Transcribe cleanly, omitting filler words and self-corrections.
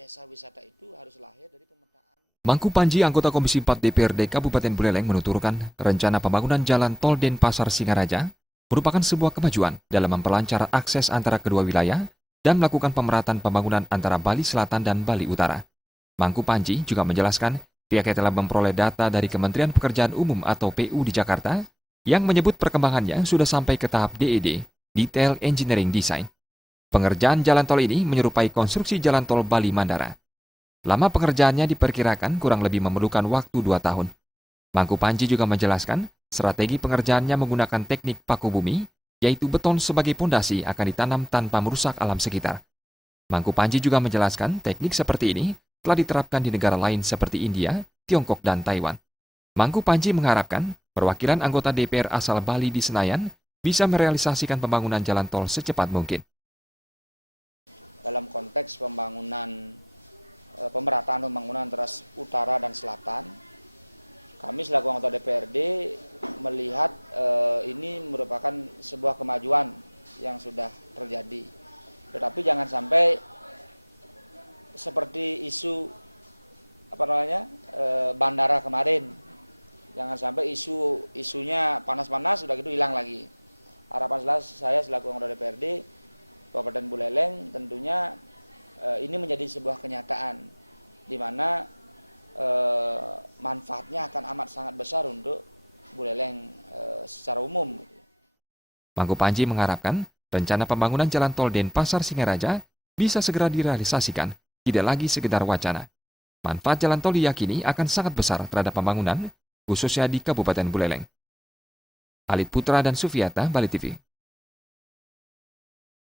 desa wisata itu harus lahir dari pemetaan. Mangku Panji, anggota Komisi 4 DPRD Kabupaten Buleleng menuturkan rencana pembangunan jalan tol Denpasar Singaraja merupakan sebuah kemajuan dalam memperlancar akses antara kedua wilayah dan melakukan pemerataan pembangunan antara Bali Selatan dan Bali Utara. Mangku Panji juga menjelaskan pihaknya telah memperoleh data dari Kementerian Pekerjaan Umum atau PU di Jakarta yang menyebut perkembangannya sudah sampai ke tahap DED, Detail Engineering Design. Pengerjaan jalan tol ini menyerupai konstruksi jalan tol Bali Mandara. Lama pengerjaannya diperkirakan kurang lebih memerlukan waktu 2 tahun. Mangku Panji juga menjelaskan strategi pengerjaannya menggunakan teknik paku bumi, yaitu beton sebagai pondasi akan ditanam tanpa merusak alam sekitar. Mangku Panji juga menjelaskan teknik seperti ini telah diterapkan di negara lain seperti India, Tiongkok, dan Taiwan. Mangku Panji mengharapkan perwakilan anggota DPR asal Bali di Senayan bisa merealisasikan pembangunan jalan tol secepat mungkin. Dalam konteks pemerataan pembangunan antara utara dan selatan, kami selaku anggota DPRD melihat ini merupakan sebuah kemajuan yang sudah terjadi. Tetapi jangan sampai seperti isu bandara kemarin, jangan sampai isunya panas-panas sudah gitu hilang lagi. Harapan saya selaku anggota DPRD Kabupaten Buleleng tentunya ini menjadi sebuah kenyataan di mana manfaatnya akan amat sangat besar untuk Buleleng secara umum. Mangku Panji mengharapkan rencana pembangunan jalan tol Denpasar Singaraja bisa segera direalisasikan, tidak lagi sekedar wacana. Manfaat jalan tol diyakini akan sangat besar terhadap pembangunan, khususnya di Kabupaten Buleleng. Alit Putra dan Sufiata, Bali TV.